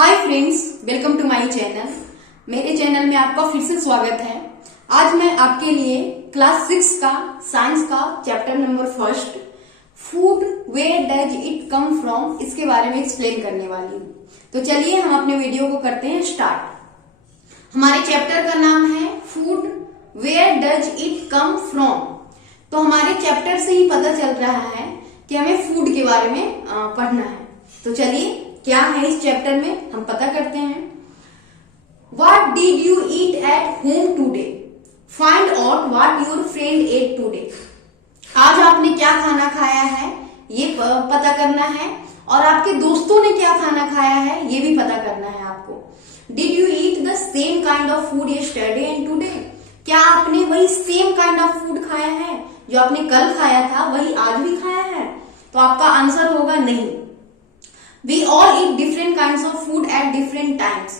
Hi friends, welcome to my channel. मेरे channel में आपका फिर से स्वागत है। आज मैं आपके लिए क्लास 6 का साइंस का chapter number 1 food where does it come from इसके बारे में एक्सप्लेन करने वाली हूँ। तो चलिए हम अपने वीडियो को करते हैं स्टार्ट। हमारे चैप्टर का नाम है food where does it come from. तो हमारे चैप्टर से ही पता चल रहा है कि हमें फूड के बारे में पढ़ना है। तो चलिए क्या है इस चैप्टर में हम पता करते हैं। What did you eat at home today? Find out what your friend ate today. आज आपने क्या खाना खाया है ये पता करना है, और आपके दोस्तों ने क्या खाना खाया है ये भी पता करना है आपको। Did you eat the same kind of food yesterday and today? क्या आपने वही सेम काइंड ऑफ फूड खाया है जो आपने कल खाया था वही आज भी खाया है? तो आपका आंसर होगा नहीं। We all eat different kinds of food at different times.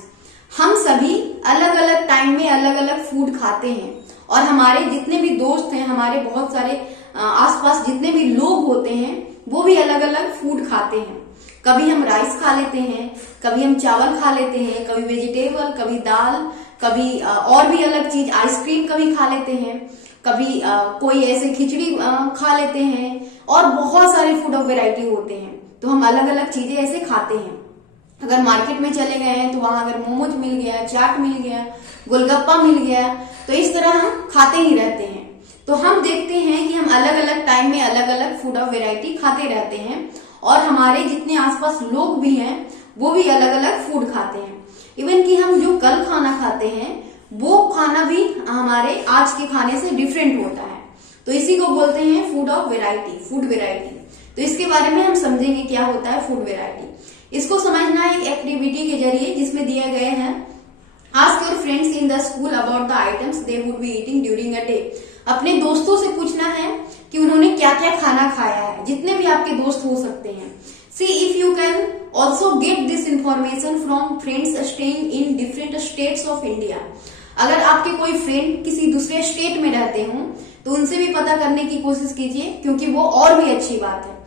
हम सभी अलग अलग टाइम में अलग अलग फूड खाते हैं, और हमारे जितने भी दोस्त हैं, हमारे बहुत सारे आसपास जितने भी लोग होते हैं वो भी अलग अलग फूड खाते हैं। कभी हम राइस खा लेते हैं, कभी हम चावल खा लेते हैं, कभी वेजिटेबल, कभी दाल, कभी और भी अलग चीज आइसक्रीम कभी खा लेते हैं, कभी कोई ऐसे खिचड़ी खा लेते हैं, और बहुत सारे फूड ऑफ वेराइटी होते हैं। तो हम अलग अलग चीजें ऐसे खाते हैं। अगर मार्केट में चले गए हैं तो वहां अगर मोमोज मिल गया, चाट मिल गया, गोलगप्पा मिल गया, तो इस तरह हम खाते ही रहते हैं। तो हम देखते हैं कि हम अलग अलग टाइम में अलग अलग फूड ऑफ वेराइटी खाते रहते हैं, और हमारे जितने आसपास लोग भी हैं वो भी अलग अलग फूड खाते हैं। इवन कि हम जो कल खाना खाते हैं वो खाना भी हमारे आज के खाने से डिफरेंट होता है। तो इसी को बोलते हैं food of variety, food variety. तो इसके बारे में हम समझेंगे क्या होता है फूड वेराइटी। इसको समझना है एक एक्टिविटी के जरिए जिसमें दिए गए हैं ask your friends in the school about the items they would be eating during a day. अपने दोस्तों से पूछना है कि उन्होंने क्या क्या खाना खाया है, जितने भी आपके दोस्त हो सकते हैं। See if you can also get this information from friends staying in different states of India. अगर आपके कोई फ्रेंड किसी दूसरे स्टेट में रहते हो तो उनसे भी पता करने की कोशिश कीजिए, क्योंकि वो और भी अच्छी बात है।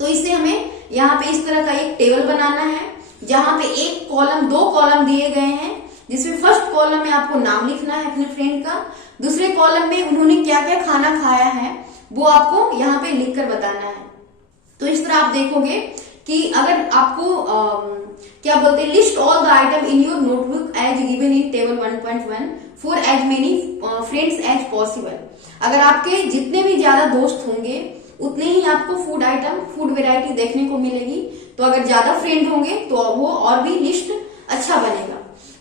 तो इससे हमें यहाँ पे इस तरह का एक टेबल बनाना है जहां पे एक कॉलम, दो कॉलम दिए गए हैं, जिसमें फर्स्ट कॉलम में आपको नाम लिखना है अपने फ्रेंड का, दूसरे कॉलम में उन्होंने क्या क्या खाना खाया है वो आपको यहाँ पे लिखकर बताना है। तो इस तरह आप देखोगे कि अगर आपको क्या बोलते हैं, list all the item in your notebook as given in table 1.1 for as many friends as possible. अगर आपके जितने भी ज्यादा दोस्त होंगे उतने ही आपको फूड आइटम, फूड वेराइटी देखने को मिलेगी। तो अगर ज्यादा फ्रेंड होंगे तो वो और भी लिस्ट अच्छा बनेगा।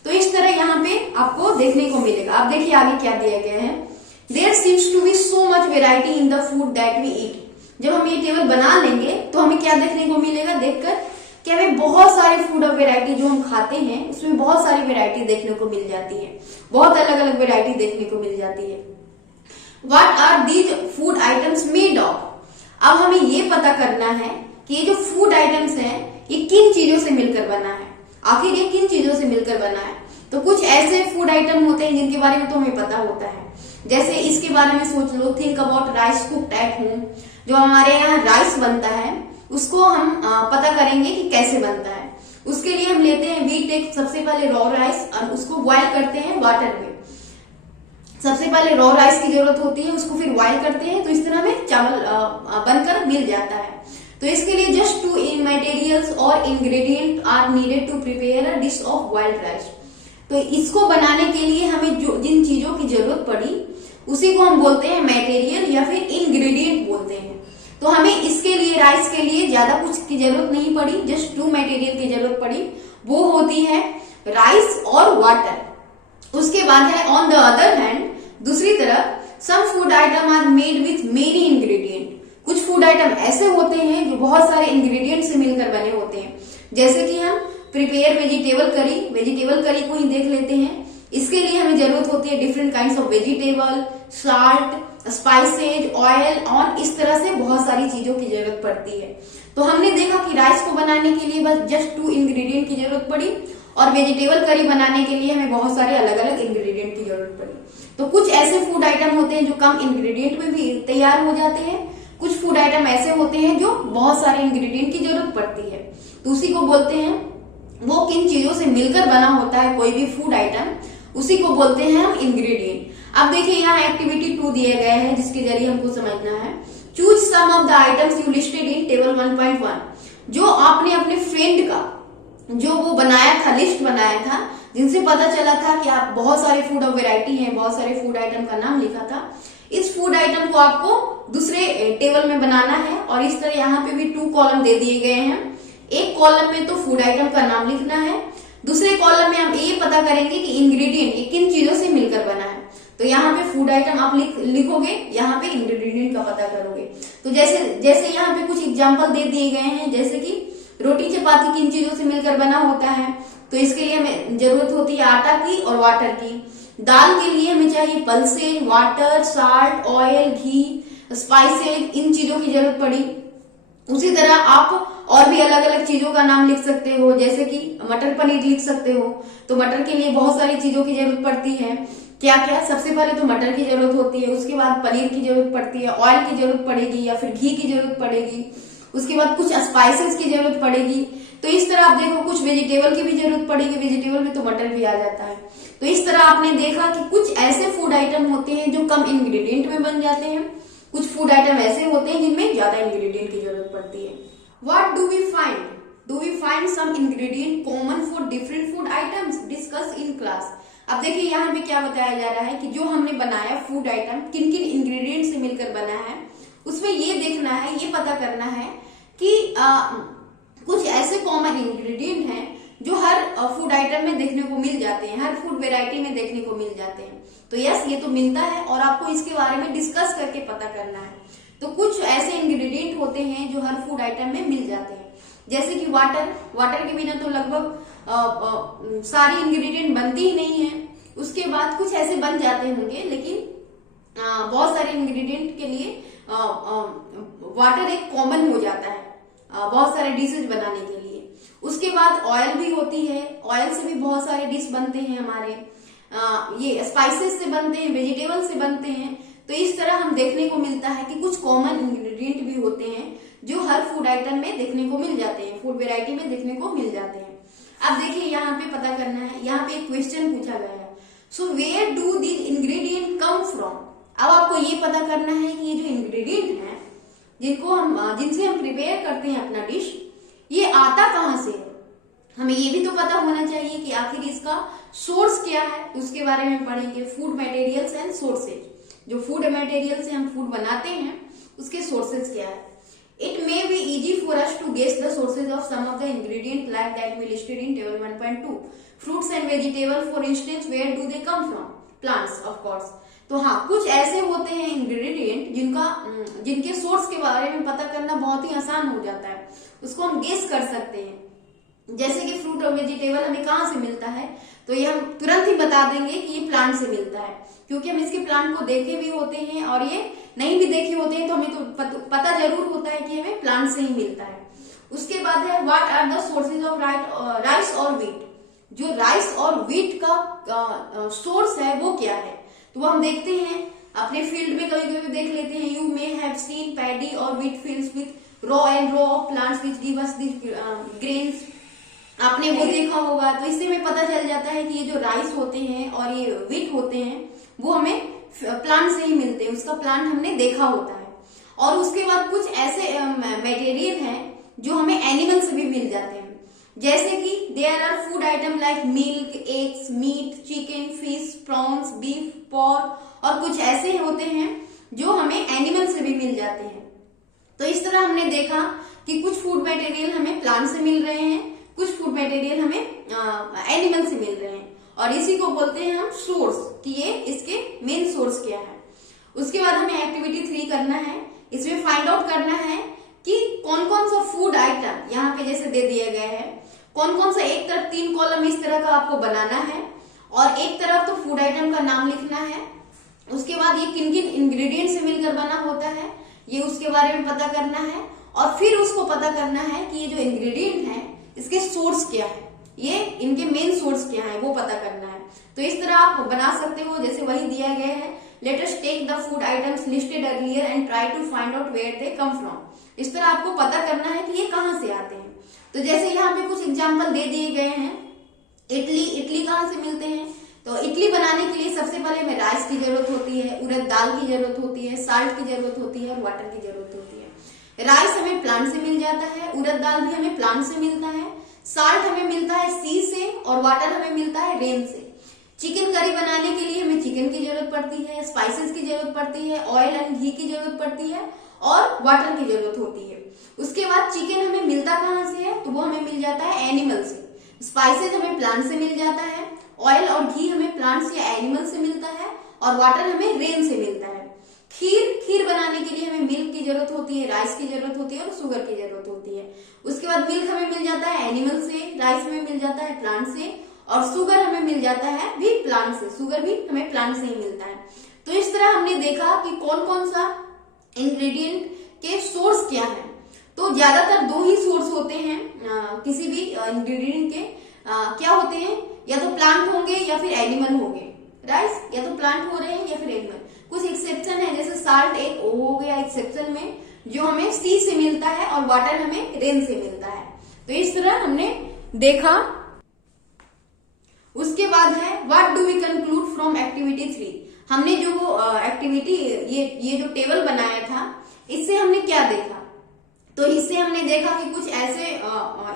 तो इस तरह यहाँ पे आपको देखने को मिलेगा। आप देखिए आगे क्या दिया गया है। There seems to be so much variety in the food that we eat. जब हम ये टेबल बना लेंगे तो हमें क्या देखने को मिलेगा देखकर कि हमें बहुत सारे फूड ऑफ वेराइटी जो हम खाते हैं उसमें बहुत सारी वेराइटी देखने को मिल जाती है, बहुत अलग अलग वेराइटी देखने को मिल जाती है। What are these food items made of. अब हमें ये पता करना है कि ये जो फूड आइटम्स हैं ये किन चीजों से मिलकर बना है, आखिर ये किन चीजों से मिलकर बना है। तो कुछ ऐसे फूड आइटम होते हैं जिनके बारे में तो हमें पता होता है, जैसे इसके बारे में सोच लो, think about rice cooked at home. जो हमारे यहाँ राइस बनता है उसको हम पता करेंगे कि कैसे बनता है। उसके लिए हम लेते हैं वी टेक सबसे पहले रॉ राइस और उसको बॉयल करते हैं वाटर में। सबसे पहले रॉ राइस की जरूरत होती है, उसको फिर बॉयल करते हैं, तो इस तरह हमें चावल बनकर मिल जाता है। तो इसके लिए जस्ट 2 मटेरियल्स और ingredient are needed to prepare a dish of boiled rice. तो इसको बनाने के लिए हमें जो जिन चीजों की जरूरत पड़ी उसी को हम बोलते हैं मटेरियल या फिर इंग्रेडिएंट बोलते हैं। तो हमें इसके लिए, राइस के लिए ज्यादा कुछ की जरूरत नहीं पड़ी, जस्ट 2 मटेरियल की जरूरत पड़ी, वो होती है राइस और वाटर। उसके बाद है ऑन द अदर हैंड, दूसरी तरफ some food item are made with many ingredient. कुछ फूड आइटम ऐसे होते हैं जो बहुत सारे इंग्रेडिएंट से मिलकर बने होते हैं, जैसे कि हम prepare vegetable curry, vegetable curry को ही देख लेते हैं। इसके लिए हमें जरूरत होती है different kinds of vegetable, salt, spices, oil, और इस तरह से बहुत सारी चीजों की जरूरत पड़ती है। तो हमने देखा कि राइस को बनाने के लिए बस जस्ट 2 इंग्रेडिएंट की जरूरत पड़ी, और वेजिटेबल करी बनाने के लिए हमें बहुत सारे अलग अलग इंग्रेडिएंट की जरूरत पड़ी। तो कुछ ऐसे फूड आइटम होते हैं जो कम इंग्रेडिएंट में भी तैयार हो जाते हैं, कुछ फूड आइटम ऐसे होते हैं जो बहुत सारे इंग्रेडिएंट की जरूरत पड़ती है। तो उसी को बोलते हैं वो किन चीजों से मिलकर बना होता है कोई भी फूड आइटम, उसी को बोलते हैं हम इंग्रेडिएंट। अब देखिए यहाँ एक्टिविटी 2 दिए गए हैं जिसके जरिए हमको समझना है। Choose some of the items you listed in table 1.1। जो आपने अपने फ्रेंड का जो वो बनाया था, लिस्ट बनाया था, जिनसे पता चला था कि आप बहुत सारे फूड ऑफ वेराइटी हैं, बहुत सारे फूड आइटम का नाम लिखा था, इस फूड आइटम को आपको दूसरे टेबल में बनाना है। और इस तरह यहाँ पे भी 2 कॉलम दे दिए गए हैं। एक कॉलम में तो फूड आइटम का नाम लिखना है, दूसरे कॉलम में हम ये पता करेंगे कि इंग्रेडिएंट ये किन चीजों से मिलकर बना है। तो यहाँ पे फूड आइटम आप लिखोगे, यहाँ पे इंग्रेडिएंट का पता करोगे। तो जैसे यहाँ पे कुछ एग्जाम्पल दे दिए गए हैं, जैसे कि रोटी चपाती किन चीजों से मिलकर बना होता है, तो इसके लिए हमें जरूरत होती है आटा की और वाटर की। दाल के लिए हमें चाहिए पल्सेस, वाटर, साल्ट, ऑयल, घी, स्पाइसेस, इन चीजों की जरूरत पड़ी। उसी तरह आप और भी अलग अलग चीजों का नाम लिख सकते हो, जैसे कि मटर पनीर लिख सकते हो। तो मटर के लिए बहुत सारी चीजों की जरूरत पड़ती है। क्या क्या? सबसे पहले तो मटर की जरूरत होती है, उसके बाद पनीर की जरूरत पड़ती है, ऑयल की जरूरत पड़ेगी या फिर घी की जरूरत पड़ेगी, उसके बाद कुछ स्पाइसेस की जरूरत पड़ेगी। तो इस तरह आप देखो कुछ वेजिटेबल की भी जरूरत पड़ेगी, वेजिटेबल में तो मटर भी आ जाता है। तो इस तरह आपने देखा कि कुछ ऐसे फूड आइटम होते हैं जो कम इंग्रेडिएंट में बन जाते हैं, कुछ फूड आइटम ऐसे होते हैं जिनमें ज्यादा इंग्रेडिएंट की जरूरत पड़ती है। What do we find? Do we find some ingredient common for different food items discuss in class. अब देखिए यहाँ पे क्या बताया जा रहा है कि जो हमने बनाया फूड आइटम किन किन इंग्रेडिएंट से मिलकर बना है, उसमें ये देखना है, ये पता करना है कि कुछ ऐसे कॉमन इंग्रेडिएंट हैं जो हर फूड आइटम में देखने को मिल जाते हैं, हर फूड वेराइटी में देखने को मिल जाते हैं। तो यस, ये तो मिलता है और आपको इसके बारे में डिस्कस करके पता करना है। तो कुछ ऐसे इंग्रेडिएंट होते हैं जो हर फूड आइटम में मिल जाते हैं, जैसे कि वाटर के बिना तो लगभग सारी इंग्रेडिएंट बनती ही नहीं है। उसके बाद कुछ ऐसे बन जाते होंगे, लेकिन बहुत सारे इंग्रेडिएंट के लिए वाटर एक कॉमन हो जाता है बहुत सारे डिशेज बनाने के लिए। उसके बाद ऑयल भी होती है, ऑयल से भी बहुत सारे डिश बनते हैं हमारे, ये स्पाइसेस से बनते हैं, वेजिटेबल से बनते हैं। तो इस तरह हम देखने को मिलता है कि कुछ कॉमन इंग्रेडिएंट भी होते हैं जो हर फूड आइटम में देखने को मिल जाते हैं, फूड वेराइटी में देखने को मिल जाते हैं। अब देखिए यहाँ पे पता करना है, यहाँ पे एक क्वेश्चन पूछा गया है, so where do these ingredient come from. अब आपको ये पता करना है कि ये जो इंग्रेडिएंट है जिनसे हम प्रिपेयर करते हैं अपना डिश, ये आता कहाँ से है। हमें ये भी तो पता होना चाहिए कि आखिर इसका सोर्स क्या है। तो उसके बारे में पढ़ेंगे, फूड मटेरियल्स एंड सोर्सेज। जो फूड मटेरियल से हम फूड बनाते हैं उसके सोर्सेज क्या है। It may be easy for us to guess the sources of some of the ingredient like that we listed in table 1.2। Fruits and vegetable for instance, where do they come from? Plants, of course. तो हाँ, कुछ ऐसे होते हैं ingredient जिनके source के बारे में पता करना बहुत ही आसान हो जाता है, उसको हम गेस कर सकते हैं। जैसे कि फ्रूट और वेजिटेबल हमें कहाँ से मिलता है, तो ये हम तुरंत ही बता देंगे कि ये प्लांट से मिलता है, क्योंकि हम इसके प्लांट को देखे भी होते हैं और ये नहीं भी देखे होते हैं तो हमें तो पता जरूर होता है कि हमें प्लांट से ही मिलता है। उसके बाद है what are the sources of rice और व्हीट। जो राइस और व्हीट का सोर्स है वो क्या है, तो वो हम देखते हैं अपने फील्ड में, कभी कभी देख लेते हैं। You may have seen paddy और wheat fields with row and row of plants which give us this grains. आपने वो देखा होगा। तो इससे हमें पता चल जाता है कि ये जो राइस होते हैं और ये व्हीट होते हैं वो हमें प्लांट से ही मिलते हैं, उसका प्लांट हमने देखा होता है। और उसके बाद कुछ ऐसे मटेरियल हैं जो हमें एनिमल से भी मिल जाते हैं, जैसे कि there are food item like milk, eggs, meat, chicken, fish, prawns, beef, pork, और कुछ ऐसे होते हैं जो हमें एनिमल से भी मिल जाते हैं। तो इस तरह हमने देखा कि कुछ फूड मटेरियल हमें प्लांट से मिल रहे हैं, कुछ फूड मटेरियल हमें एनिमल से मिल रहे हैं, और इसी को बोलते हैं हम सोर्स, कि ये इसके मेन सोर्स क्या है। उसके बाद हमें एक्टिविटी 3 करना है। इसमें फाइंड आउट करना है कि कौन कौन सा फूड आइटम यहाँ पे जैसे दे दिया गया है, कौन कौन सा, एक तरफ 3 कॉलम इस तरह का आपको बनाना है और एक तरफ तो फूड आइटम का नाम लिखना है। उसके बाद ये किन किन इंग्रेडिएंट से मिलकर बना होता है ये उसके बारे में पता करना है, और फिर उसको पता करना है कि ये जो इंग्रेडिएंट है इसके सोर्स क्या है, ये इनके मेन सोर्स क्या है वो पता करना है। तो इस तरह आप बना सकते हो, जैसे वही दिया गया है, let us take the food items listed earlier and try to find out where they come from. इस तरह आपको पता करना है कि ये कहाँ से आते हैं। तो जैसे यहाँ पे कुछ एग्जाम्पल दे दिए गए हैं, इडली बनाने के लिए सबसे पहले हमें राइस की जरूरत होती है, उड़द दाल की जरूरत होती है, साल्ट की जरूरत होती है और वाटर की जरूरत होती है। राइस हमें प्लांट से मिल जाता है, उड़द दाल भी हमें प्लांट से मिलता है, साल्ट हमें मिलता है सी से और वाटर हमें मिलता है रेन से। चिकन करी बनाने के लिए हमें चिकन की जरूरत पड़ती है, स्पाइसेस की जरूरत पड़ती है, ऑयल एंड घी की जरूरत पड़ती है और वाटर की जरूरत होती है। उसके बाद चिकन हमें मिलता कहाँ से है, तो वो हमें मिल जाता है एनिमल से। स्पाइसेस हमें प्लांट से मिल जाता है, ऑयल और घी हमें प्लांट्स या एनिमल से मिलता है और वाटर हमें रेन से मिलता है। खीर बनाने के लिए हमें मिल्क की जरूरत होती है, राइस की जरूरत होती है और शुगर की जरूरत होती है। उसके बाद मिल्क हमें मिल जाता है एनिमल से, राइस हमें मिल जाता है प्लांट से और शुगर हमें मिल जाता है भी प्लांट से। शुगर भी हमें प्लांट से ही मिलता है। तो इस तरह हमने देखा कि कौन कौन सा इंग्रेडिएंट के सोर्स क्या है। तो ज्यादातर दो ही सोर्स होते हैं किसी भी इंग्रेडिएंट के। क्या होते हैं, या तो प्लांट होंगे या फिर एनिमल होंगे। राइस या तो प्लांट हो रहे हैं या फिर एनिमल। कुछ एक्सेप्शन है, जैसे साल्ट एक हो गया एक्सेप्शन में, जो हमें सी से मिलता है और वाटर हमें रेन से मिलता है। तो इस तरह हमने देखा। उसके बाद है what do we conclude from activity 3। हमने जो एक्टिविटी ये जो टेबल बनाया था, इससे हमने क्या देखा। तो इससे हमने देखा कि कुछ ऐसे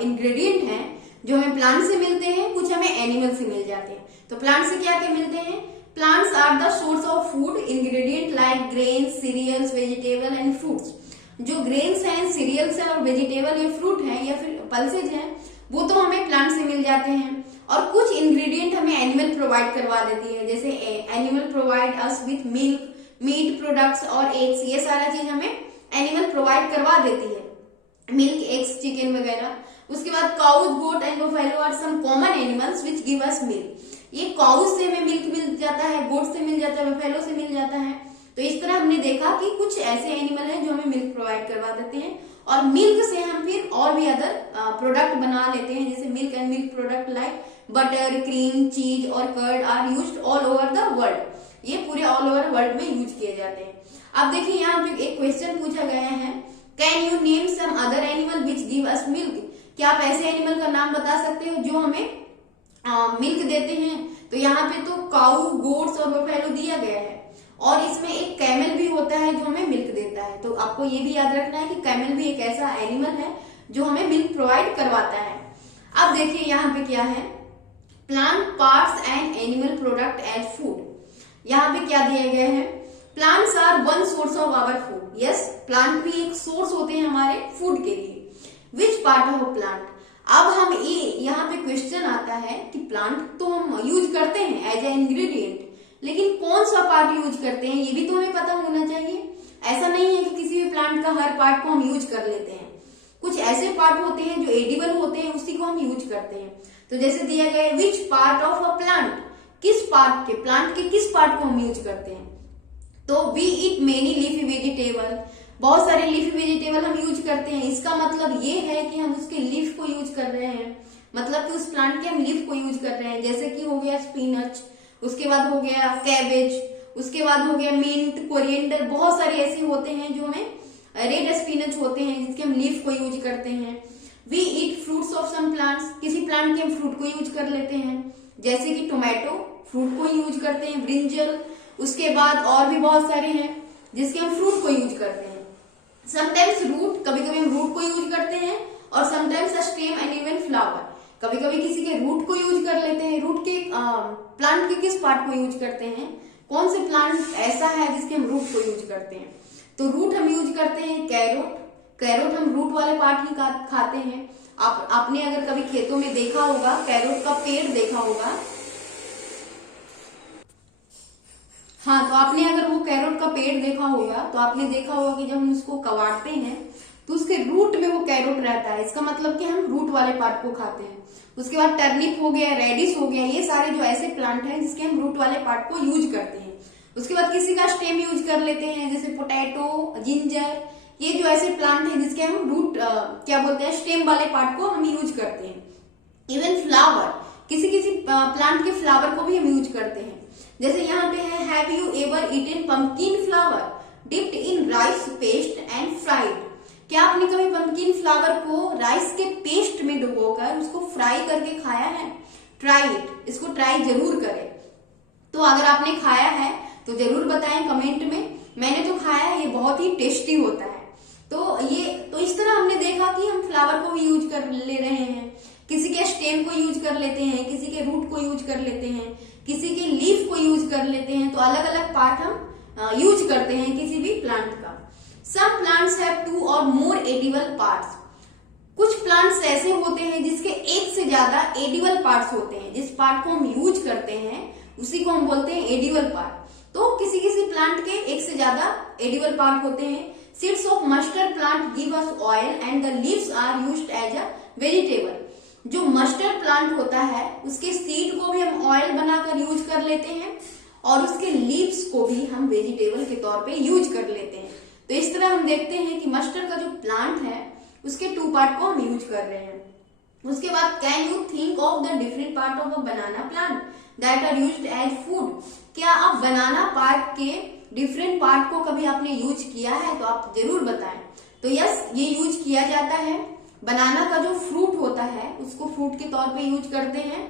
इंग्रेडिएंट हैं जो हमें प्लांट से मिलते हैं, कुछ हमें एनिमल से मिल जाते हैं। तो प्लांट से क्या क्या मिलते हैं, plants are the source of food ingredient like grains, cereals, vegetable and fruits. जो ग्रेन्स हैं, सीरियल्स हैं और वेजिटेबल या फ्रूट है या फिर पल्सेज हैं, वो तो हमें प्लांट से मिल जाते हैं। और कुछ इंग्रेडिएंट हमें एनिमल प्रोवाइड करवा देती है, जैसे animal provide us with milk, meat products और एग्स। ये सारा चीज हमें एनिमल प्रोवाइड करवा देती है, मिल्क, एग्स, चिकन वगैरह। उसके बाद cows, goat and buffalo are some common animals which give us milk. ये काउज से हमें मिल्क मिल जाता है, गोट से मिल जाता है, बफेलो से मिल जाता है। तो इस तरह हमने देखा कि कुछ ऐसे एनिमल हैं जो हमें मिल्क प्रोवाइड करवा देते हैं और मिल्क से हम फिर और भी अदर प्रोडक्ट बना लेते हैं, जैसे milk and milk product like butter, cream, cheese और curd are used all over the world. ये पूरे ऑल ओवर वर्ल्ड में यूज किए जाते हैं। अब देखिए यहाँ पे एक क्वेश्चन पूछा गया है, can you name some other animal which give us milk. क्या आप ऐसे एनिमल का नाम बता सकते हो जो हमें मिल्क देते हैं। तो यहाँ पे तो काऊ, गोट्स और बफेलो दिया गया है और इसमें एक कैमल भी होता है जो हमें मिल्क देता है। तो आपको ये भी याद रखना है कि कैमल भी एक ऐसा एनिमल है जो हमें मिल्क प्रोवाइड करवाता है। अब देखिए यहाँ पे क्या है, plant parts and animal product as food. यहाँ पे क्या दिया गया है, plants are one source of our food. Yes, plant भी एक सोर्स होते हैं हमारे फूड के लिए। Which part of plant. अब हम यहाँ पे क्वेश्चन आता है कि प्लांट तो हम यूज करते हैं एज ए इंग्रेडिएंट, लेकिन कौन सा पार्ट यूज करते हैं ये भी तो हमें पता होना चाहिए। ऐसा नहीं है कि किसी भी प्लांट का हर पार्ट को हम यूज कर लेते हैं। कुछ ऐसे पार्ट होते हैं जो एडिबल होते हैं, उसी को हम यूज करते हैं। तो जैसे दिया गया है which part of a plant, किस पार्ट के, प्लांट के किस पार्ट को हम यूज करते हैं। तो we eat many leafy vegetable, बहुत सारे लीफी वेजिटेबल हम यूज करते हैं। इसका मतलब ये है कि हम उसके लीफ को यूज कर रहे हैं, मतलब कि उस प्लांट के हम लीफ को यूज कर रहे हैं। जैसे कि हो गया स्पिनच, उसके बाद हो गया कैबेज, उसके बाद हो गया मिंट, कोरिएंडर। बहुत सारे ऐसे होते हैं जो हमें, रेड स्पिनच होते हैं जिसके हम लीफ को यूज करते हैं। We eat fruits of some plants, किसी प्लांट के हम फ्रूट को यूज कर लेते हैं, जैसे कि टोमेटो फ्रूट को यूज करते हैं, ब्रिंजल। उसके बाद और भी बहुत सारे हैं जिसके हम फ्रूट को यूज करते हैं। समटाइम्स रूट, कभी कभी हम रूट को यूज करते हैं और sometimes stem and even flower, कभी कभी किसी के रूट को यूज कर लेते हैं। रूट के प्लांट के किस पार्ट को यूज करते हैं, कौन से प्लांट ऐसा है जिसके हम रूट को यूज करते हैं। तो रूट हम यूज करते हैं कैरोट, कैरोट हम रूट वाले पार्ट ही खाते हैं। आपने अगर कभी खेतों में देखा होगा, कैरोट का पेड़ देखा होगा, हाँ, तो आपने अगर वो कैरोट का पेड़ देखा होगा तो आपने देखा होगा कि जब हम उसको कबाड़ते हैं तो उसके रूट में वो कैरोट रहता है। इसका मतलब कि हम रूट वाले पार्ट को खाते हैं। उसके बाद टर्निप हो गया, रेडिश हो गया, ये सारे जो ऐसे प्लांट हैं जिसके हम रूट वाले पार्ट को यूज करते हैं। उसके बाद किसी का स्टेम यूज कर लेते हैं, जैसे पोटैटो, जिंजर, ये जो ऐसे प्लांट हैं जिसके हम रूट क्या बोलते हैं, स्टेम वाले पार्ट को हम यूज करते हैं। इवन फ्लावर, किसी किसी प्लांट के फ्लावर को भी हम यूज करते हैं। जैसे यहाँ पे है, have you ever eaten pumpkin flower dipped in rice paste and fried. क्या आपने कभी पंपकिन फ्लावर को राइस के पेस्ट में डुबोकर उसको फ्राई करके खाया है। ट्राई इट, इसको ट्राई जरूर करें। तो अगर आपने खाया है तो जरूर बताएं कमेंट में। मैंने तो खाया है, ये बहुत ही टेस्टी होता है। तो इस तरह हमने देखा कि हम फ्लावर को भी यूज कर ले रहे हैं, किसी के स्टेम को यूज कर लेते हैं, किसी के रूट को यूज कर लेते हैं, किसी के लीफ को यूज कर लेते हैं। तो अलग अलग पार्ट हम यूज करते हैं किसी भी प्लांट का। सम प्लांट्स हैव 2 और मोर एडिबल पार्ट्स। कुछ प्लांट्स ऐसे होते हैं जिसके एक से ज्यादा एडिबल पार्ट्स होते हैं। जिस पार्ट को हम यूज करते हैं उसी को हम बोलते हैं एडिबल पार्ट। तो किसी किसी प्लांट के एक से ज्यादा एडिबल पार्ट होते हैं। Seeds of mustard plant give us oil and the leaves are used as a vegetable. जो मस्टर्ड प्लांट होता है उसके सीड को भी हम ऑयल बनाकर यूज कर लेते हैं और उसके लीव्स को भी हम वेजिटेबल के तौर पे यूज कर लेते हैं। तो इस तरह हम देखते हैं कि मस्टर्ड का जो प्लांट है उसके 2 पार्ट को हम यूज कर रहे हैं। उसके बाद can you think of the different part of a banana plant that are used as food. क्या आप बनाना पार्ट के डिफरेंट पार्ट को कभी आपने यूज किया है? तो आप जरूर बताएं। तो यस, ये यूज किया जाता है। बनाना का जो फ्रूट होता है उसको फ्रूट के तौर पे यूज करते हैं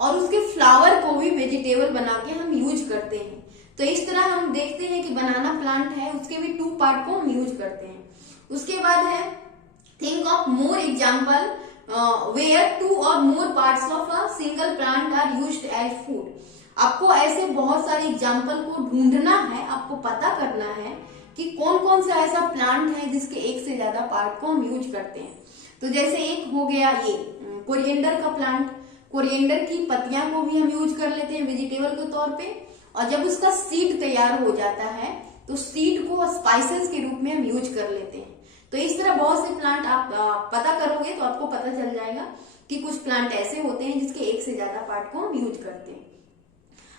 और उसके फ्लावर को भी वेजिटेबल बना के हम यूज करते हैं। तो इस तरह हम देखते हैं कि बनाना प्लांट है उसके भी 2 पार्ट को हम यूज करते हैं। उसके बाद है think of more example where 2 और more parts of a single plant are used as food. आपको ऐसे बहुत सारे एग्जाम्पल को ढूंढना है, आपको पता करना है कि कौन कौन सा ऐसा प्लांट है जिसके एक से ज्यादा पार्ट को हम यूज करते हैं। तो जैसे एक हो गया ये कोरिएंडर का प्लांट। कोरिएंडर की पत्तियां को भी हम यूज कर लेते हैं वेजिटेबल के तौर पे, और जब उसका सीड तैयार हो जाता है तो सीड को स्पाइसेस के रूप में हम यूज कर लेते हैं। तो इस तरह बहुत से प्लांट आप पता करोगे तो आपको पता चल जाएगा कि कुछ प्लांट ऐसे होते हैं जिसके एक से ज्यादा पार्ट को हम यूज करते हैं।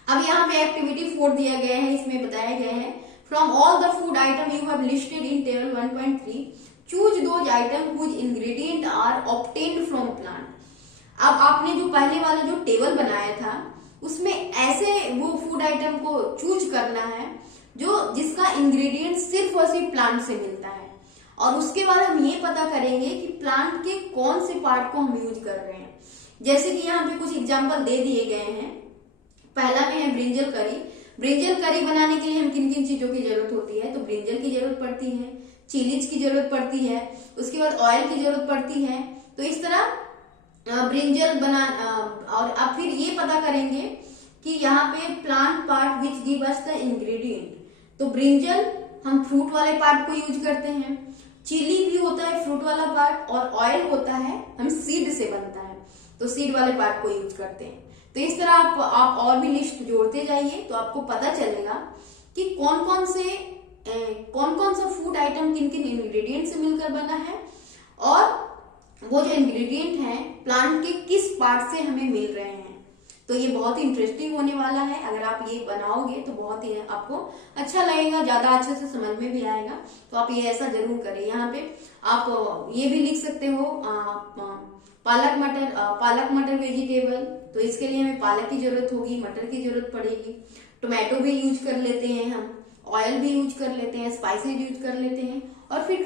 अब यहाँ पे एक्टिविटी 4 दिया गया है, इसमें बताया गया है from all the food item you have listed in table 1.3 choose those item whose ingredient are obtained from plant. अब आपने जो पहले वाला जो टेबल बनाया था उसमें ऐसे वो फूड आइटम को चूज करना है जो जिसका इंग्रेडिएंट सिर्फ और सिर्फ प्लांट से मिलता है, और उसके बाद हम ये पता करेंगे कि प्लांट के कौन से पार्ट को हम यूज कर रहे हैं। जैसे कि यहाँ पे कुछ एग्जाम्पल दे दिए गए हैं। पहला में है ब्रिंजल करी। ब्रिंजल करी बनाने के लिए हम किन किन चीजों की जरूरत होती है? तो ब्रिंजल की जरूरत पड़ती है, चिलीज की जरूरत पड़ती है, उसके बाद ऑयल की जरूरत पड़ती है। तो इस तरह ब्रिंजल बना और अब फिर ये पता करेंगे कि यहाँ पे plant part which give us the ingredient. तो ब्रिंजल हम फ्रूट वाले पार्ट को यूज करते हैं, चिली भी होता है फ्रूट वाला पार्ट, और ऑयल होता है हम सीड से बनता है तो सीड वाले पार्ट को यूज करते हैं। तो इस तरह आप और भी लिस्ट जोड़ते जाइए तो आपको पता चलेगा कि कौन कौन सा फूड आइटम किन किन इंग्रेडिएंट से मिलकर बना है और वो जो इंग्रेडिएंट है प्लांट के किस पार्ट से हमें मिल रहे हैं। तो ये बहुत ही इंटरेस्टिंग होने वाला है। अगर आप ये बनाओगे तो बहुत ही आपको अच्छा लगेगा, ज्यादा अच्छे से समझ में भी आएगा। तो आप ये ऐसा जरूर करें। यहाँ पे आप ये भी लिख सकते हो पालक मटर वेजिटेबल। तो इसके लिए हमें पालक की जरूरत होगी, मटर की जरूरत पड़ेगी, टोमेटो भी यूज कर लेते हैं हम, ऑयल भी यूज कर लेते हैं, स्पाइसेस यूज कर लेते हैं। और फिर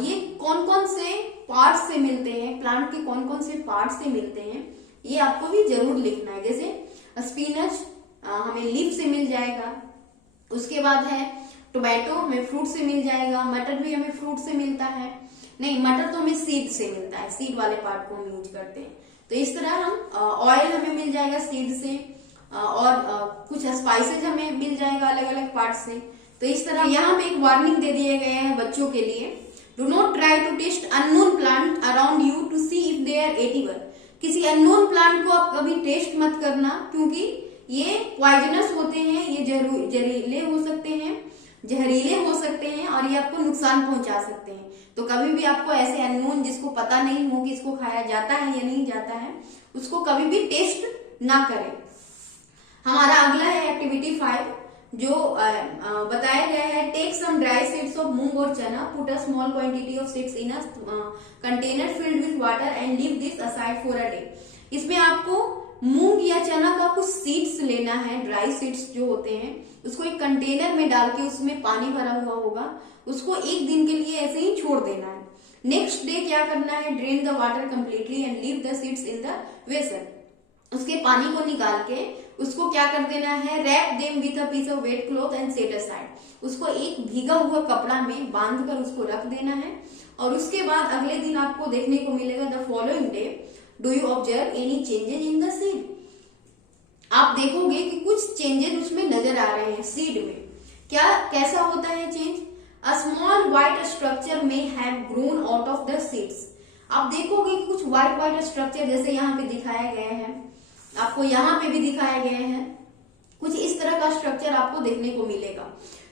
ये कौन कौन से पार्ट से मिलते हैं, प्लांट के कौन कौन से पार्ट से मिलते हैं, ये आपको भी जरूर लिखना है। जैसे स्पिनच हमें लीफ से मिल जाएगा, उसके बाद है टोमेटो हमें फ्रूट से मिल जाएगा, मटर भी हमें फ्रूट से मिलता है, नहीं मटर तो हमें सीड से मिलता है, सीड वाले पार्ट को हम यूज करते हैं। तो इस तरह हम ऑयल हमें मिल जाएगा सीड से, और कुछ स्पाइसेज हमें मिल जाएगा अलग अलग पार्ट से। तो इस तरह यहाँ पे एक वार्निंग दे दिए गए हैं बच्चों के लिए, do not try to taste unknown plant around you to see if they are edible. किसी अननोन प्लांट को आप कभी टेस्ट मत करना, क्योंकि ये पॉइजनस होते हैं, ये जहरीले हो सकते हैं और ये आपको नुकसान पहुंचा सकते हैं। तो कभी भी आपको ऐसे अननोन जिसको पता नहीं हो कि इसको खाया जाता है या नहीं जाता है, उसको कभी भी टेस्ट ना करें। हमारा अगला है एक्टिविटी 5 जो बताया गया है take some dry seeds of moong और chana, put a small quantity of seeds in a container filled with water and leave this aside for a day. इसमें आपको मूंग या चना का कुछ सीड्स लेना है, ड्राई सीड्स जो होते हैं, उसको एक कंटेनर में डाल के उसमें पानी भरा हुआ होगा, उसको एक दिन के लिए ऐसे ही छोड़ देना है। नेक्स्ट डे क्या करना है, drain the water completely and leave the seeds in the vessel. उसके पानी को निकाल के उसको क्या कर देना है, wrap them with a piece of wet cloth and set aside, उसको एक भीगा हुआ कपड़ा में बांध कर उसको रख देना है। और उसके बाद अगले दिन आपको देखने को मिलेगा the following day do you observe any changes in the seed, आप देखोगे कि कुछ चेंजेस उसमें नजर आ रहे हैं सीड में। क्या कैसा होता है change, a small white structure may have grown out of the seeds, आप देखोगे कि कुछ व्हाइट व्हाइट स्ट्रक्चर जैसे यहाँ पे दिखाया गया है, आपको यहाँ पे भी दिखाया गया है, कुछ इस तरह का स्ट्रक्चर आपको देखने को मिलेगा।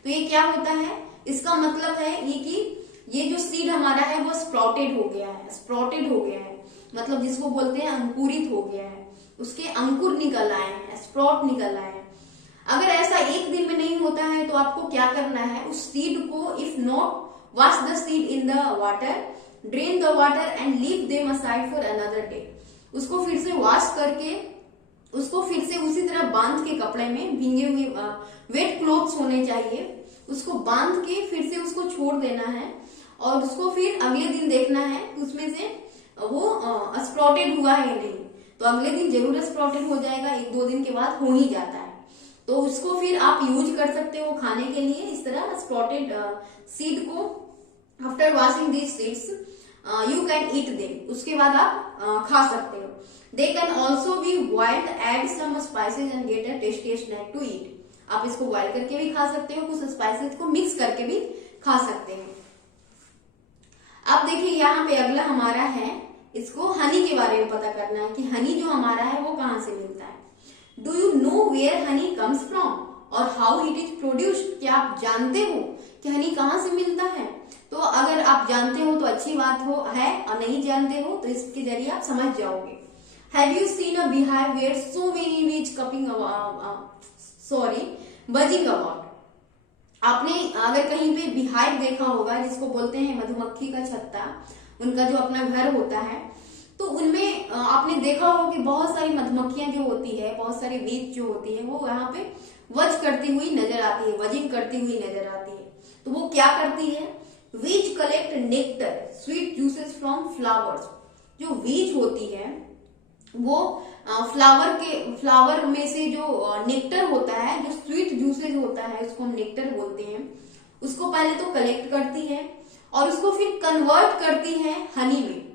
तो ये क्या होता है, इसका मतलब है ये कि ये जो सीड हमारा है वो स्प्राउटेड हो गया है, स्प्राउटेड हो गया है, मतलब जिसको बोलते हैं अंकुरित हो गया है, उसके अंकुर निकल आए हैं, स्प्राउट निकल आए हैं। अगर ऐसा एक दिन में नहीं होता है तो आपको क्या करना है, उस सीड को if not wash the seed in the water, drain the water and leave them aside for another day, उसको फिर से वॉश करके उसको फिर से उसी तरह बांध के कपड़े में भींगे हुए वेट क्लोथ्स होने चाहिए, उसको बांध के फिर से उसको छोड़ देना है और उसको फिर अगले दिन देखना है उसमें से वो स्प्राउटेड हुआ है या नहीं। तो अगले दिन जरूर स्प्राउटेड हो जाएगा, एक दो दिन के बाद हो ही जाता है, तो उसको फिर आप यूज कर सकते हो खाने के लिए। इस तरह स्प्राउटेड सीड को after washing these seeds you can eat them, उसके बाद आप खा सकते हो। They can also be boiled, add some spices and get a tasty snack to eat, आप इसको बॉइल करके भी खा सकते हो, कुछ स्पाइसेस को मिक्स करके भी खा सकते हैं। अब देखिए यहाँ पे अगला हमारा है, इसको हनी के बारे में पता करना है कि हनी जो हमारा है वो कहाँ से मिलता है। Do you know where honey comes from और हाउ इट इज प्रोड्यूस्ड, क्या आप जानते हो कि हनी कहाँ से मिलता है। तो अगर आप जानते हो तो अच्छी बात हो है, और नहीं जानते हो तो इसके जरिए आप समझ जाओगे। Have you seen a beehive where so many bees buzzing about, आपने अगर कहीं पे बिहाइव देखा होगा, जिसको बोलते हैं मधुमक्खी का छत्ता, उनका जो अपना घर होता है, तो उनमें आपने देखा होगा कि बहुत सारी मधुमक्खियां जो होती है, बहुत सारी बीज जो होती है वो यहाँ पे वज करती हुई नजर आती है, वजिंग करती हुई नजर आती है। तो वो क्या करती है, वीज collect nectar sweet juices from flowers, जो वीज होती है वो फ्लावर में से जो नेक्टर होता है, जो स्वीट जूसेस होता है उसको हम नेक्टर बोलते हैं, उसको पहले तो कलेक्ट करती है और उसको फिर कन्वर्ट करती है हनी में।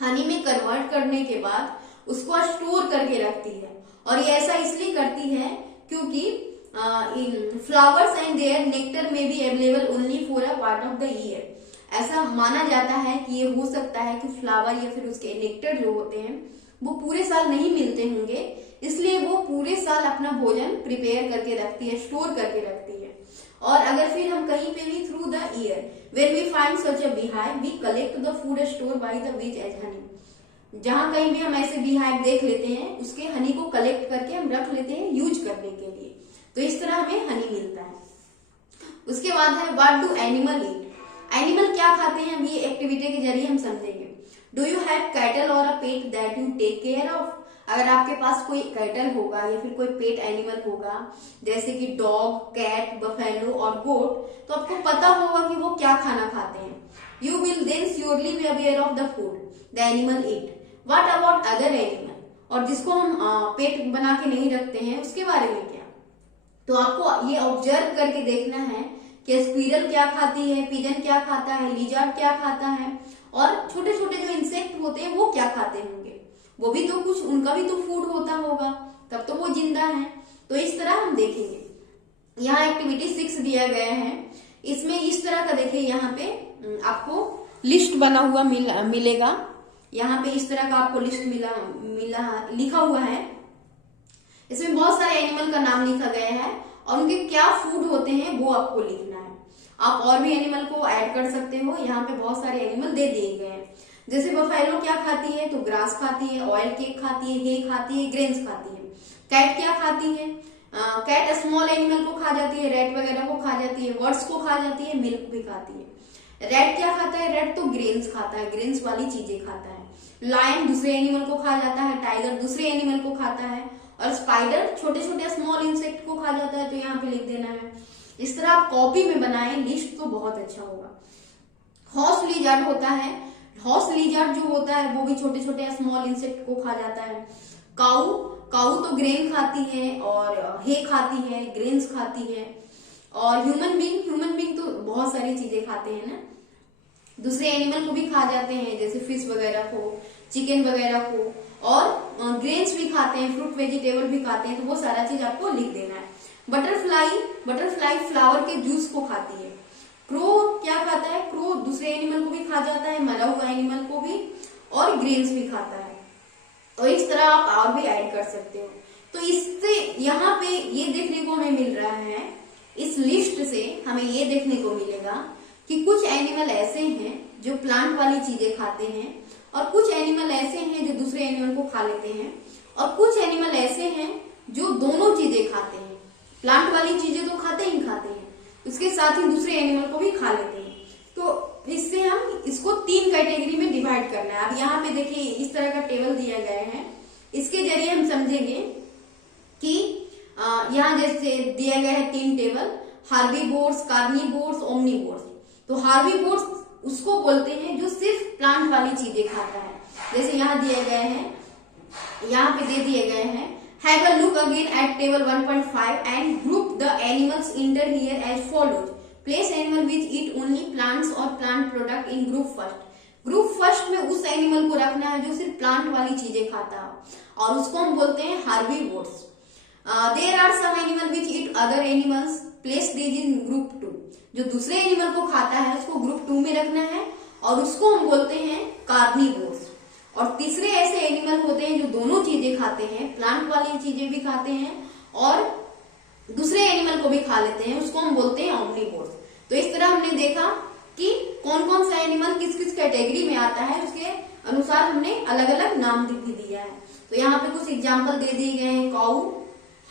हनी में कन्वर्ट करने के बाद उसको स्टोर करके रखती है, और ये ऐसा इसलिए करती है क्योंकि फ्लावर्स एंड देयर नेक्टर में be available only for a part of the year, ऐसा माना जाता है कि ये हो सकता है कि फ्लावर या फिर उसके नेक्टर जो होते हैं वो पूरे साल नहीं मिलते होंगे, इसलिए वो पूरे साल अपना भोजन प्रिपेयर करके रखती है, स्टोर करके रखती है। और अगर फिर हम कहीं पे भी through the year when we find such a beehive we collect the food store by the bees as honey, जहां कहीं भी हम ऐसे बीहाइव देख लेते हैं उसके हनी को कलेक्ट करके हम रख लेते हैं यूज करने के लिए, तो इस तरह हमें हनी मिलता है। उसके बाद है what do animal eat, animal क्या खाते हैं, हम ये एक्टिविटी के जरिए हम समझेंगे। डू यू हैव कैटल और a pet that you take care of, अगर आपके पास कोई कैटल होगा या फिर कोई पेट एनिमल होगा जैसे कि डॉग, कैट, बफेलो और गोट, तो आपको पता होगा कि वो क्या खाना खाते हैं। You will then surely be aware of the food the animal eat. What about other animal, और जिसको हम पेट बना के नहीं रखते हैं उसके बारे में क्या, तो आपको ये ऑब्जर्व करके देखना है कि स्क्विरल क्या खाती है, पिजन क्या खाता है, लिजर्ड क्या खाता है, और छोटे छोटे जो इंसेक्ट होते हैं वो क्या खाते होंगे, वो भी तो कुछ, उनका भी तो फूड होता होगा, तब तो वो जिंदा है। तो इस तरह हम देखेंगे। यहाँ एक्टिविटी 6 दिया गया है, इसमें इस तरह का देखिए, यहाँ पे आपको लिस्ट बना हुआ मिलेगा, यहाँ पे इस तरह का आपको लिस्ट लिखा हुआ है। इसमें बहुत सारे एनिमल का नाम लिखा गया है और उनके क्या फूड होते हैं वो आपको लिखना है। आप और भी एनिमल को ऐड कर सकते हो, यहाँ पे बहुत सारे एनिमल दे दिए गए हैं। जैसे बफेलो क्या खाती है, तो ग्रास खाती है, ऑयल केक खाती है, हे खाती है, ग्रेन्स खाती है। कैट क्या खाती है, कैट स्मॉल एनिमल को खा जाती है, रेट वगैरह को खा जाती है, वर्ड्स को खा जाती है, मिल्क भी खाती है। रेट क्या खाता है, रेट तो ग्रेन्स खाता है, ग्रेन्स वाली चीजें खाता है। लायन दूसरे एनिमल को खा जाता है, टाइगर दूसरे एनिमल को खाता है, और स्पाइडर छोटे छोटे स्मॉल इंसेक्ट को खा जाता है, तो यहाँ पे लिख देना है। इस तरह आप कॉपी में बनाएं लिस्ट तो बहुत अच्छा होगा। हॉर्स लिजर्ड होता है, हॉर्स लिजर्ड जो होता है वो भी छोटे छोटे स्मॉल इंसेक्ट को खा जाता है। काऊ काऊ तो ग्रेन खाती है और हे खाती है, ग्रेन्स खाती है। और ह्यूमन बींग तो बहुत सारी चीजें खाते हैं ना, दूसरे एनिमल को भी खा जाते हैं, जैसे फिश वगैरह को, चिकन वगैरह को, और ग्रेन्स भी खाते हैं, फ्रूट वेजिटेबल भी खाते हैं। तो वो सारा चीज आपको लिख देना है। बटरफ्लाई फ्लावर के जूस को खाती है। क्रो क्या खाता है? क्रो दूसरे एनिमल को भी खा जाता है, मरा हुआ एनिमल को भी, और ग्रेन्स भी खाता है। और इस तरह आप और भी ऐड कर सकते हो। तो इससे यहाँ पे ये देखने को हमें मिल रहा है, इस लिस्ट से हमें ये देखने को मिलेगा कि कुछ एनिमल ऐसे हैं जो प्लांट वाली चीजें खाते हैं, और कुछ एनिमल ऐसे हैं जो दूसरे एनिमल को खा लेते हैं, और कुछ एनिमल ऐसे हैं जो दोनों चीजें खाते हैं। प्लांट वाली चीजें तो खाते ही खाते हैं, उसके साथ ही दूसरे एनिमल को भी खा लेते हैं। तो इससे हम इसको 3 कैटेगरी में डिवाइड करना है। अब यहाँ पे देखिए इस तरह का टेबल दिया गया है, इसके जरिए हम समझेंगे कि यहाँ जैसे दिया गया है 3 टेबल, हार्बीवोर्स, कार्निवोर्स, ओमनीवोर्स। तो हार्बीवोर्स उसको बोलते हैं जो सिर्फ प्लांट वाली चीजें खाता है। जैसे यहाँ दिए गए हैं, यहाँ पे दे दिए गए हैं, have a look again at table 1.5 and group the animals enter here as follows. Place animal which eat only plants और plant product in group first. Group first में उस एनिमल को रखना है जो सिर्फ प्लांट वाली चीजें खाता है, और उसको हम बोलते हैं herbivores. There are some animal which eat other animals, place these in group 2। जो दूसरे एनिमल को खाता है उसको ग्रुप 2 में रखना है, और उसको हम बोलते हैं कार्निवोर्स। और तीसरे ऐसे एनिमल होते हैं जो दोनों चीजें खाते हैं, प्लांट वाली चीजें भी खाते हैं और दूसरे एनिमल को भी खा लेते हैं, उसको हम बोलते हैं ओमनीवोर्स। तो इस तरह हमने देखा कि कौन कौन सा एनिमल किस किस कैटेगरी में आता है, उसके अनुसार हमने अलग अलग नाम भी दिया है। तो यहाँ पे कुछ एग्जाम्पल दे दिए गए हैं। काऊ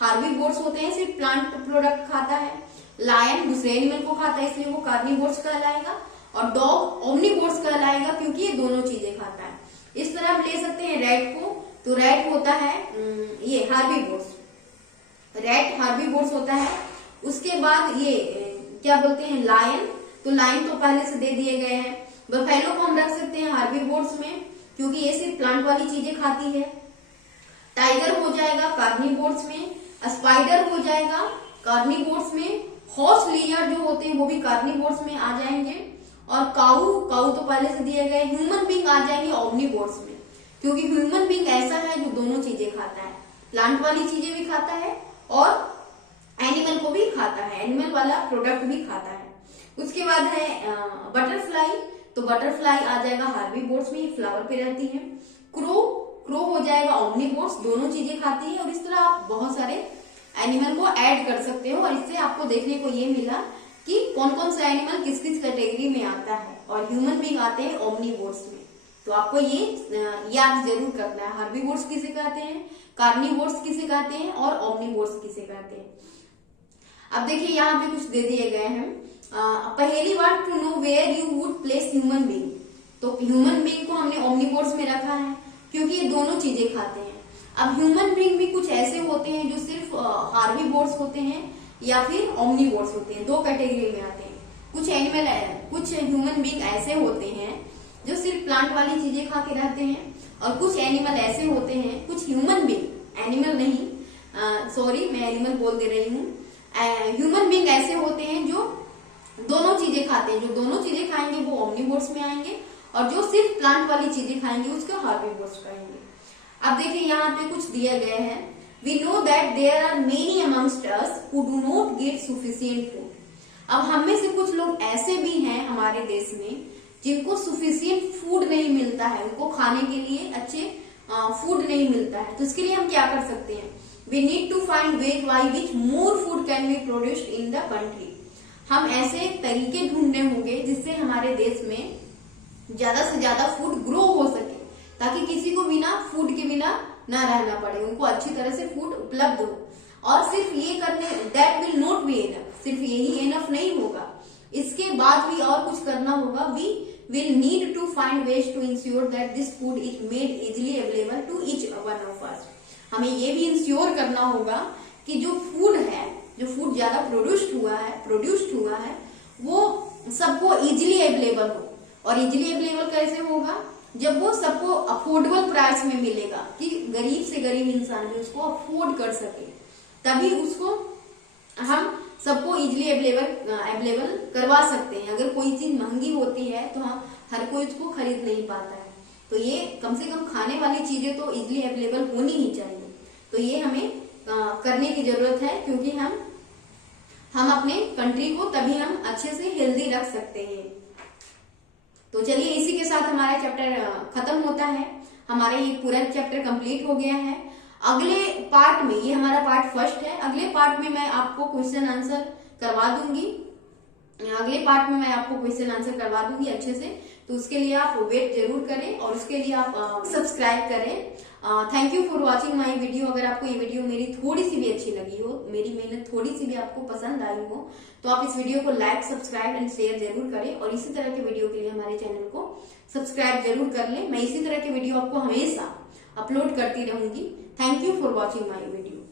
हार्बीवोर्स होते हैं, सिर्फ प्लांट प्रोडक्ट खाता है। लायन दूसरे एनिमल को खाता है, इसलिए वो कार्निवोर्स कहलाएगा। और डॉग ओमनीवोर्स कहलाएगा, क्योंकि ये दोनों चीजें खाता है। इस तरह हम ले सकते हैं रैट को, तो रैट होता है ये हार्बीवोर्स, रैट हार्बीवोर्स होता है। उसके बाद ये क्या बोलते हैं, लायन, तो लायन तो पहले से दे दिए गए हैं। बफेलो को हम रख सकते हैं हार्बीवोर्स में, क्योंकि ये सिर्फ प्लांट वाली चीजें खाती है। टाइगर हो जाएगा कार्निवोर्स में, स्पाइडर हो जाएगा कार्निवोर्स में, हॉर्स लिजर्ड जो होते हैं वो भी कार्निवोर्स में आ जाएंगे, और काऊ तो पहले से दिए गए। ह्यूमन बींग आ जाएंगे ओमनीवोर्स में, क्योंकि ह्यूमन बींग ऐसा है जो दोनों चीजें खाता है, प्लांट वाली चीजें भी खाता है और एनिमल को भी खाता है, एनिमल वाला प्रोडक्ट भी खाता है। उसके बाद है बटरफ्लाई, तो बटरफ्लाई आ जाएगा हार्बीवोर्स में, फ्लावर पे रहती है। क्रो हो जाएगा ओमनीवोर्स, दोनों चीजें खाती है। और इस तरह आप बहुत सारे एनिमल को ऐड कर सकते हो, और इससे आपको देखने को ये मिला कि कौन कौन सा एनिमल किस किस कैटेगरी में आता है, और ह्यूमन बींग आते हैं ओमनीवोर्स में। तो आपको ये याद जरूर करना है, हार्बीवोर्स किसे कहते हैं, कार्निवोर्स किसे कहते हैं, और ओमनीवोर्स किसे कहते हैं। अब देखिए यहाँ पे कुछ दे दिए गए हैं। पहली बार to know where you would place human being, तो ह्यूमन बींग को हमने ओमनीवोर्स में रखा है, क्योंकि ये दोनों चीजें खाते हैं। अब ह्यूमन बींग भी कुछ ऐसे होते हैं जो सिर्फ हार्बीवोर्स होते हैं या फिर ओमनीवोर्स होते हैं, 2 कैटेगरी में आते हैं। कुछ ह्यूमन बींग ऐसे होते हैं जो सिर्फ प्लांट वाली चीजें खा के रहते हैं, और कुछ एनिमल ऐसे होते हैं, कुछ ह्यूमन बींग, एनिमल नहीं, सॉरी मैं एनिमल बोल दे रही हूँ, ह्यूमन बींग ऐसे होते हैं जो दोनों चीजें खाते हैं। जो दोनों चीजें खाएंगे वो ओमनीवोर्स में आएंगे, और जो सिर्फ प्लांट वाली चीजें खाएंगे उसको हार्बीवोर्स कहेंगे। अब देखिए यहाँ पे कुछ दिए गए हैं। We know that there are many amongst us who do not get sufficient food. अब हम में से कुछ लोग ऐसे भी हैं हमारे देश में जिनको सफिशिएंट फूड नहीं मिलता है, उनको खाने के लिए अच्छे फूड नहीं मिलता है। तो इसके लिए हम क्या कर सकते हैं, we need to find ways by which more food can be produced in the country. हम ऐसे तरीके ढूंढने होंगे जिससे हमारे देश में ज्यादा से ज्यादा फूड ग्रो हो सके, ताकि किसी को बिना फूड के बिना ना रहना पड़े, उनको अच्छी तरह से फूड उपलब्ध हो। और सिर्फ ये करने, that will not be enough, सिर्फ यही इनफ नहीं होगा, इसके बाद भी और कुछ करना होगा। We will need to find ways to ensure that this food is made easily available to each one of us. हमें ये भी इंश्योर करना होगा कि जो फूड है, जो फूड ज्यादा प्रोड्यूस्ड हुआ है वो सबको इजिली अवेलेबल हो। और इजिली अवेलेबल कैसे होगा, जब वो सबको अफोर्डेबल प्राइस में मिलेगा कि गरीब से गरीब इंसान भी उसको अफोर्ड कर सके, तभी उसको हम सबको इजिली अवेलेबल करवा सकते हैं। अगर कोई चीज महंगी होती है तो हम हर कोई उसको खरीद नहीं पाता है, तो ये कम से कम खाने वाली चीजें तो इजिली अवेलेबल होनी ही चाहिए। तो ये हमें करने की जरूरत है, क्योंकि हम अपने कंट्री को तभी हम अच्छे से हेल्दी रख सकते हैं। तो चलिए इसी के साथ हमारा चैप्टर खत्म होता है, हमारा ये पूरा चैप्टर कंप्लीट हो गया है। अगले पार्ट में, ये हमारा पार्ट फर्स्ट है, अगले पार्ट में मैं आपको क्वेश्चन आंसर करवा दूंगी, अच्छे से। तो उसके लिए आप वेट जरूर करें और उसके लिए आप सब्सक्राइब करें। Thank you for watching my video. अगर आपको ये वीडियो मेरी थोड़ी सी भी अच्छी लगी हो, मेरी मेहनत थोड़ी सी भी आपको पसंद आई हो, तो आप इस वीडियो को लाइक, सब्सक्राइब एंड शेयर जरूर करें और इसी तरह के वीडियो के लिए हमारे चैनल को सब्सक्राइब जरूर कर लें। मैं इसी तरह के वीडियो आपको हमेशा अपलोड करती रहूंगी। Thank you for watching my video.